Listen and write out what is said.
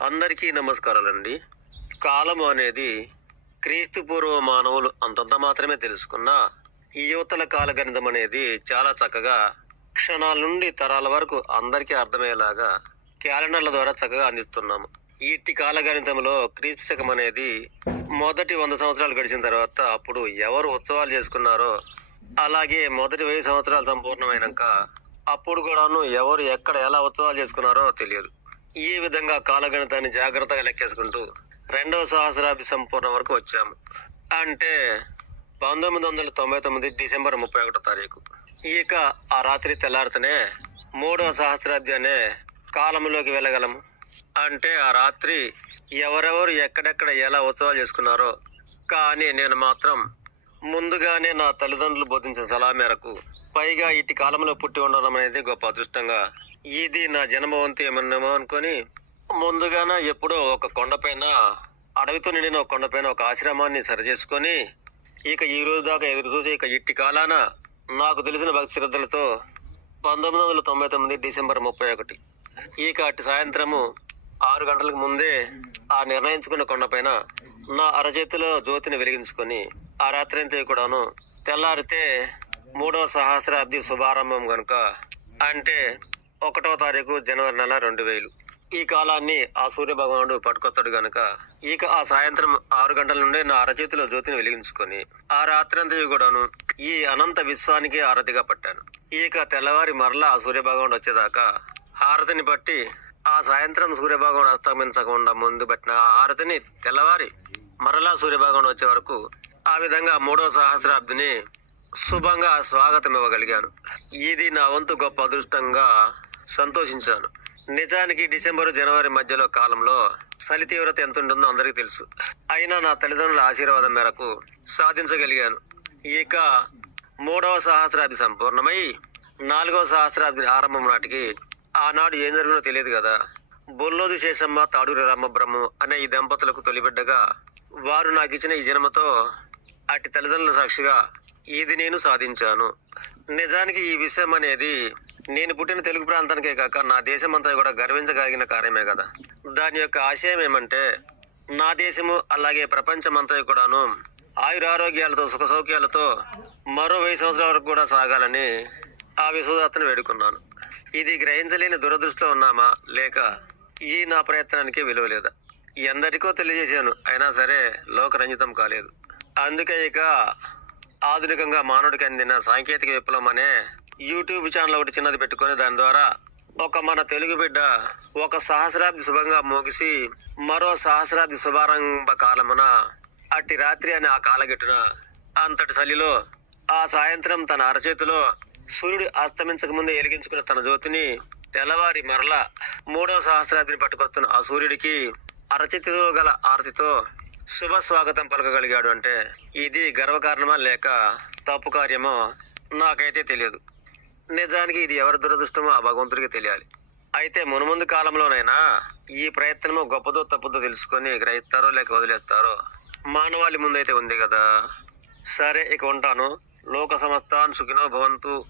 అందరికీ నమస్కారాలండి. కాలము అనేది క్రీస్తు పూర్వ మానవులు అంతంత మాత్రమే తెలుసుకున్న ఈ యువతల కాలగణితం అనేది చాలా చక్కగా క్షణాల నుండి తరాల వరకు అందరికీ అర్థమయ్యేలాగా క్యాలెండర్ల ద్వారా చక్కగా అందిస్తున్నాము. ఇట్టి కాలగణితంలో క్రీస్తు శకం అనేది మొదటి వంద సంవత్సరాలు గడిచిన తర్వాత అప్పుడు ఎవరు ఉత్సవాలు చేసుకున్నారో అలాగే మొదటి వెయ్యి సంవత్సరాలు సంపూర్ణమైనాక అప్పుడు కూడాను ఎవరు ఎక్కడ ఎలా ఉత్సవాలు చేసుకున్నారో తెలియదు. ఈ విధంగా కాలగణితాన్ని జాగ్రత్తగా లెక్కేసుకుంటూ రెండవ సహస్రాబ్ది సంపూర్ణ వరకు వచ్చాము. అంటే పంతొమ్మిది వందల తొంభై తొమ్మిది డిసెంబర్ ముప్పై ఒకటో తారీఖు. ఇక ఆ రాత్రి తెల్లారితేనే మూడవ సహస్రాబ్ది అనే కాలంలోకి వెళ్ళగలము. అంటే ఆ రాత్రి ఎవరెవరు ఎక్కడెక్కడ ఎలా ఉత్సవాలు చేసుకున్నారో కానీ నేను మాత్రం ముందుగానే నా తల్లిదండ్రులు బోధించిన సలహా మేరకు పైగా ఇటు కాలంలో పుట్టి ఉండడం అనేది గొప్ప అదృష్టంగా ఇది నా జన్మవంతి ఏమన్నామో అనుకొని ముందుగానే ఎప్పుడో ఒక కొండపైన అడవితో నిండిన ఒక కొండపైన ఒక ఆశ్రమాన్ని సరిచేసుకొని ఇక ఈ రోజు దాకా ఎదురు చూసి ఇక ఇట్టి కాలాన నాకు తెలిసిన భక్తి శ్రద్ధలతో పంతొమ్మిది వందల తొంభై తొమ్మిది డిసెంబర్ ముప్పై ఒకటి ఇక అటు సాయంత్రము ఆరు గంటలకు ముందే ఆ నిర్ణయించుకున్న కొండపైన నా అరచేతిలో జ్యోతిని వెలిగించుకొని ఆ రాత్రి అంతా కూడాను తెల్లారితే మూడవ సహస్రాబ్ది శుభారంభం కనుక అంటే ఒకటో తారీఖు జనవరి నెల రెండు వేలు. ఈ కాలాన్ని ఆ సూర్య భగవానుడు పట్టుకొస్తాడు గనక ఇక ఆ సాయంత్రం ఆరు గంటల నుండి నా అరచేతిలో జ్యోతిని వెలిగించుకొని ఆ రాత్రి అంతా కూడాను ఈ అనంత విశ్వానికి ఆరతిగా పట్టాను. ఇక తెల్లవారి మరలా ఆ సూర్య భగవానుడు వచ్చేదాకా హారతిని బట్టి ఆ సాయంత్రం సూర్యభగవాన్ అస్తమించకుండా ముందు పెట్టిన ఆ హారతిని తెల్లవారి మరలా సూర్యభగవాన్ వచ్చే వరకు ఆ విధంగా మూడో సహస్రాబ్దిని శుభంగా స్వాగతం ఇవ్వగలిగాను ఇది నా వంతు గొప్ప అదృష్టంగా సంతోషించాను. నిజానికి డిసెంబర్ జనవరి మధ్యలో కాలంలో చలి తీవ్రత ఎంత ఉంటుందో అందరికీ తెలుసు. అయినా నా తల్లిదండ్రుల ఆశీర్వాదం మేరకు సాధించగలిగాను. ఇక మూడవ సహస్రాబ్ది సంపూర్ణమై నాలుగవ సహస్రాబ్ది ఆరంభం నాటికి ఆనాడు ఏం జరిగినో తెలియదు కదా. బొల్లోజు శేషమ్మ తాడూరి రామబ్రహ్మం అనే ఈ దంపతులకు తొలిబిడ్డగా వారు నాకు ఇచ్చిన ఈ జన్మతో అటు తల్లిదండ్రుల సాక్షిగా ఇది నేను సాధించాను. నిజానికి ఈ విషయం అనేది నేను పుట్టిన తెలుగు ప్రాంతానికే కాక నా దేశం అంతా కూడా గర్వించగలిగిన కార్యమే కదా. దాని యొక్క ఆశయం ఏమంటే నా దేశము అలాగే ప్రపంచం అంతా కూడాను ఆయురారోగ్యాలతో సుఖ సౌఖ్యాలతో మరో వెయ్యి సంవత్సరాల వరకు కూడా సాగాలని ఆ విశ్వదాతను వేడుకున్నాను. ఇది గ్రహించలేని దురదృష్టిలో ఉన్నామా? లేక ఈ నా ప్రయత్నానికి విలువ లేదా? ఎందరికో తెలియజేశాను అయినా సరే లోకరంజితం కాలేదు. అందుకే ఇక ఆధునికంగా మానవుడికి అందిన సాంకేతిక విప్లవం అనే యూట్యూబ్ ఛానల్ ఒకటి చిన్నది పెట్టుకొని దాని ద్వారా ఒక మన తెలుగు బిడ్డ ఒక సహస్రాబ్ది శుభంగా మోగిసి మరో సహస్రాబ్ది శుభారంభ కాలమున అట్టి రాత్రి అనే ఆ కాలగెట్టున అంతటి చలిలో ఆ సాయంత్రం తన అరచేతిలో సూర్యుడు అస్తమించక ముందే ఎలిగించుకున్న తన జ్యోతిని తెల్లవారి మరల మూడవ సహస్రాబ్దిని పట్టుకొస్తున్న ఆ సూర్యుడికి అరచేతిలో గల ఆరతితో శుభ స్వాగతం పలకగలిగాడు అంటే ఇది గర్వకారణమా లేక తప్పు కార్యమో నాకైతే తెలియదు. నిజానికి ఇది ఎవరి దురదృష్టమో ఆ భగవంతుడికి తెలియాలి. అయితే మునుముందు కాలంలోనైనా ఈ ప్రయత్నము గొప్పదో తప్పుదో తెలుసుకొని గ్రహిస్తారో లేక వదిలేస్తారో మానవాళి ముందైతే ఉంది కదా. సరే ఇక ఉంటాను. లోక సమస్తాన్ సుఖినో భవంతు.